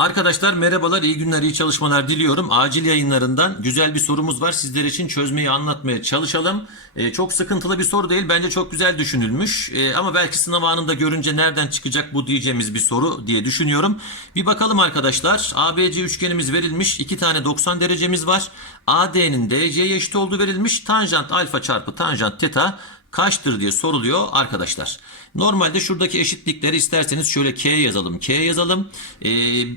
Arkadaşlar merhabalar, iyi günler, iyi çalışmalar diliyorum. Acil yayınlarından güzel bir sorumuz var. Sizler için çözmeyi anlatmaya çalışalım. Ee, çok sıkıntılı bir soru değil. Bence çok güzel düşünülmüş. Ee, ama belki sınav anında görünce nereden çıkacak bu diyeceğimiz bir soru diye düşünüyorum. Bir bakalım arkadaşlar. ABC üçgenimiz verilmiş. iki tane 90 derecemiz var. AD'nin DC'ye eşit olduğu verilmiş. Tanjant alfa çarpı tanjant teta kaçtır diye soruluyor arkadaşlar. Normalde şuradaki eşitlikleri isterseniz şöyle k yazalım, k yazalım. Ee,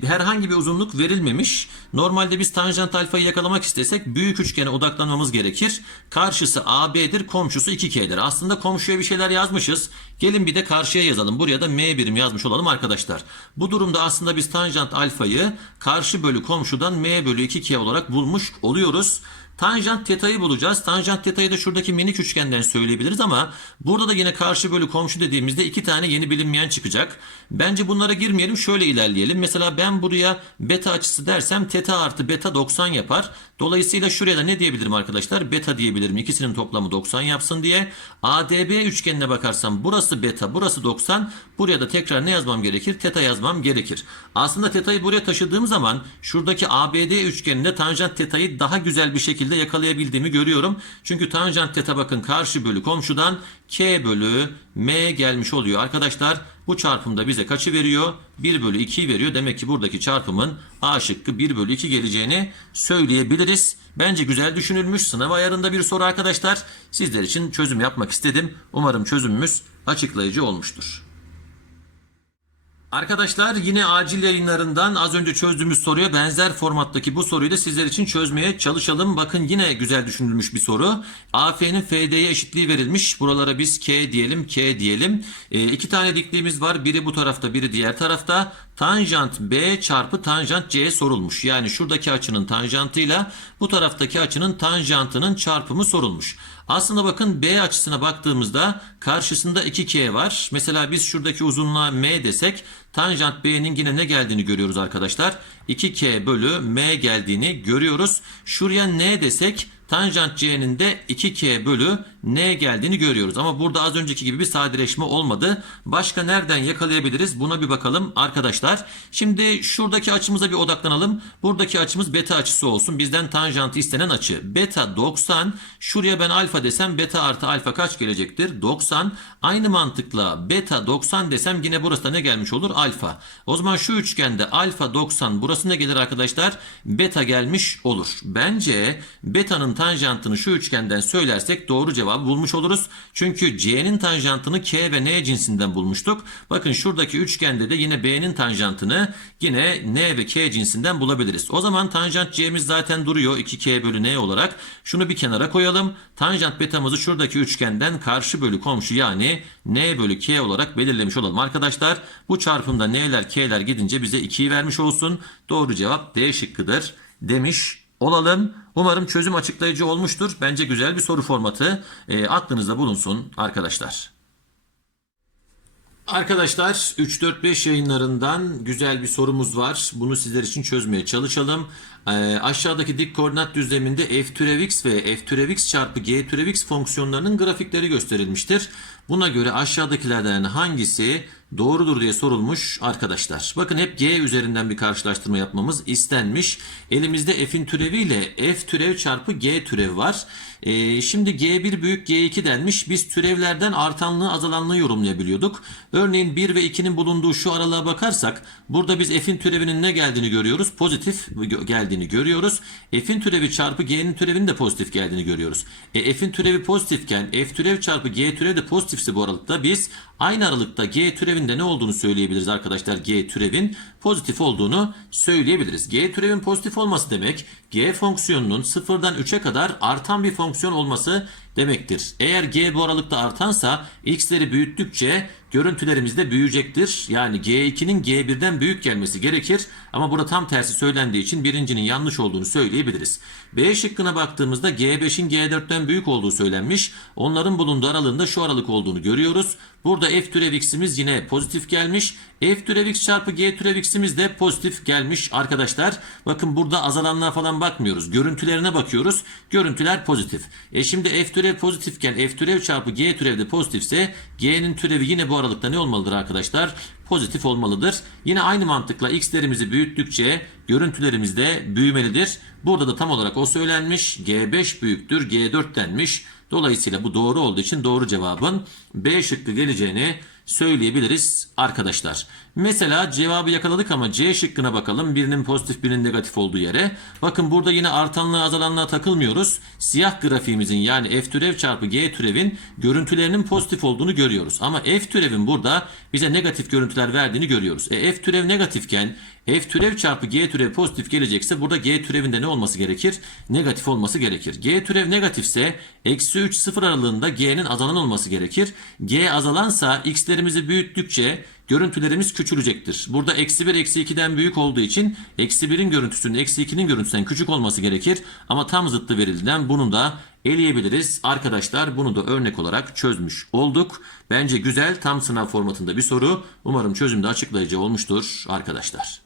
herhangi bir uzunluk verilmemiş. Normalde biz tanjant alfayı yakalamak istesek büyük üçgene odaklanmamız gerekir. Karşısı AB'dir, komşusu 2K'dir. Aslında komşuya bir şeyler yazmışız. Gelin bir de karşıya yazalım. Buraya da M birim yazmış olalım arkadaşlar. Bu durumda aslında biz tanjant alfayı karşı bölü komşudan M bölü 2K olarak bulmuş oluyoruz. Tanjant teta'yı bulacağız. Tanjant teta'yı da şuradaki minik üçgenden söyleyebiliriz ama burada da yine karşı bölü komşu dediğimizde iki tane yeni bilinmeyen çıkacak. Bence bunlara girmeyelim şöyle ilerleyelim. Mesela ben buraya beta açısı dersem teta artı beta 90 yapar. Dolayısıyla şuraya da ne diyebilirim arkadaşlar? Beta diyebilirim. İkisinin toplamı 90 yapsın diye. ADB üçgenine bakarsam burası beta, burası 90. Buraya da tekrar ne yazmam gerekir? Teta yazmam gerekir. Aslında teta'yı buraya taşıdığım zaman şuradaki ABD üçgeninde tanjant teta'yı daha güzel bir şekilde yakalayabildiğimi görüyorum. Çünkü tanjant teta bakın karşı bölü komşudan K bölü M gelmiş oluyor. Arkadaşlar bu çarpımda bize kaçı veriyor? 1 bölü 2'yi veriyor. Demek ki buradaki çarpımın A şıkkı 1 bölü 2 geleceğini söyleyebiliriz. Bence güzel düşünülmüş. Sınav ayarında bir soru arkadaşlar. Sizler için çözüm yapmak istedim. Umarım çözümümüz açıklayıcı olmuştur. Arkadaşlar yine acil yayınlarından az önce çözdüğümüz soruya benzer formattaki bu soruyu da sizler için çözmeye çalışalım. Bakın yine güzel düşünülmüş bir soru. AF'nin FD'ye eşitliği verilmiş. Buralara biz K diyelim, K diyelim. E, iki tane dikliğimiz var. Biri bu tarafta, biri diğer tarafta. Tanjant B çarpı tanjant C sorulmuş. Yani şuradaki açının tanjantıyla bu taraftaki açının tanjantının çarpımı sorulmuş. Aslında bakın B açısına baktığımızda karşısında 2K var. Mesela biz şuradaki uzunluğa M desek tanjant B'nin yine ne geldiğini görüyoruz arkadaşlar. 2K bölü M geldiğini görüyoruz. Şuraya N desek tanjant C'nin de 2K bölü N geldiğini görüyoruz. Ama burada az önceki gibi bir sadeleşme olmadı. Başka nereden yakalayabiliriz? Buna bir bakalım arkadaşlar. Şimdi şuradaki açımıza bir odaklanalım. Buradaki açımız beta açısı olsun. Bizden tanjantı istenen açı. Beta 90. Şuraya ben alfa desem beta artı alfa kaç gelecektir? 90. Aynı mantıkla beta 90 desem yine burası da ne gelmiş olur? Alfa. O zaman şu üçgende alfa 90 burası ne gelir arkadaşlar? Beta gelmiş olur. Bence beta'nın tanjantını şu üçgenden söylersek doğru cevabı bulmuş oluruz. Çünkü C'nin tanjantını K ve N cinsinden bulmuştuk. Bakın şuradaki üçgende de yine B'nin tanjantını yine N ve K cinsinden bulabiliriz. O zaman tanjant C'miz zaten duruyor 2K bölü N olarak. Şunu bir kenara koyalım. Tanjant betamızı şuradaki üçgenden karşı bölü komşu yani N bölü K olarak belirlemiş olalım. Arkadaşlar bu çarpımda N'ler K'ler gidince bize 2'yi vermiş olsun. Doğru cevap D şıkkıdır demiş olalım. Umarım çözüm açıklayıcı olmuştur. Bence güzel bir soru formatı. E, aklınızda bulunsun arkadaşlar. Arkadaşlar 3-4-5 yayınlarından güzel bir sorumuz var. Bunu sizler için çözmeye çalışalım. Ee, aşağıdaki dik koordinat düzleminde f türev x ve f türev x çarpı g türev x fonksiyonlarının grafikleri gösterilmiştir. Buna göre aşağıdakilerden hangisi doğrudur diye sorulmuş arkadaşlar. Bakın hep g üzerinden bir karşılaştırma yapmamız istenmiş. Elimizde f'in türevi ile f türev çarpı g türev var. Ee, şimdi g1 büyük g2 denmiş. Biz türevlerden artanlığı azalanlığı yorumlayabiliyorduk. Örneğin 1 ve 2'nin bulunduğu şu aralığa bakarsak burada biz f'in türevinin ne geldiğini görüyoruz. Pozitif geldiğini görüyoruz. F'in türevi çarpı g'nin türevinin de pozitif geldiğini görüyoruz. E, f'in türevi pozitifken f türev çarpı g türev de pozitifse bu aralıkta biz aynı aralıkta g türevinde ne olduğunu söyleyebiliriz arkadaşlar. G türevin pozitif olduğunu söyleyebiliriz. G türevin pozitif olması demek g fonksiyonunun sıfırdan 3'e kadar artan bir fonksiyon olması demektir. Eğer g bu aralıkta artansa x'leri büyüttükçe görüntülerimiz de büyüyecektir. Yani g2'nin g1'den büyük gelmesi gerekir. Ama burada tam tersi söylendiği için birincinin yanlış olduğunu söyleyebiliriz. B şıkkına baktığımızda g5'in g4'ten büyük olduğu söylenmiş. Onların bulunduğu aralığında şu aralık olduğunu görüyoruz. Burada f türev x'imiz yine pozitif gelmiş. F türev x çarpı g türev x'imiz de pozitif gelmiş arkadaşlar. Bakın burada azalanlığa falan bakmıyoruz. Görüntülerine bakıyoruz. Görüntüler pozitif. E şimdi f türev pozitifken f türev çarpı g türev de pozitifse g'nin türevi yine bu aralıkta ne olmalıdır arkadaşlar? Pozitif olmalıdır. Yine aynı mantıkla x'lerimizi büyüttükçe görüntülerimiz de büyümelidir. Burada da tam olarak o söylenmiş. G5 büyüktür G4 denmiş. Dolayısıyla bu doğru olduğu için doğru cevabın B şıkkı geleceğini söyleyebiliriz arkadaşlar. Mesela cevabı yakaladık ama C şıkkına bakalım. Birinin pozitif birinin negatif olduğu yere. Bakın burada yine artanlığa azalanlığa takılmıyoruz. Siyah grafiğimizin yani F türev çarpı G türevin görüntülerinin pozitif olduğunu görüyoruz. Ama F türevin burada bize negatif görüntüler verdiğini görüyoruz. E, F türev negatifken F türev çarpı G türev pozitif gelecekse burada G türevinde ne olması gerekir? Negatif olması gerekir. G türev negatifse eksi 3 sıfır aralığında G'nin azalan olması gerekir. G azalansa X'lerimizi büyüttükçe görüntülerimiz küçülecektir. Burada eksi 1 eksi 2'den büyük olduğu için eksi 1'in görüntüsünün eksi 2'nin görüntüsünden küçük olması gerekir. Ama tam zıttı verildiğinden bunu da eleyebiliriz. Arkadaşlar bunu da örnek olarak çözmüş olduk. Bence güzel tam sınav formatında bir soru. Umarım çözümde açıklayıcı olmuştur arkadaşlar.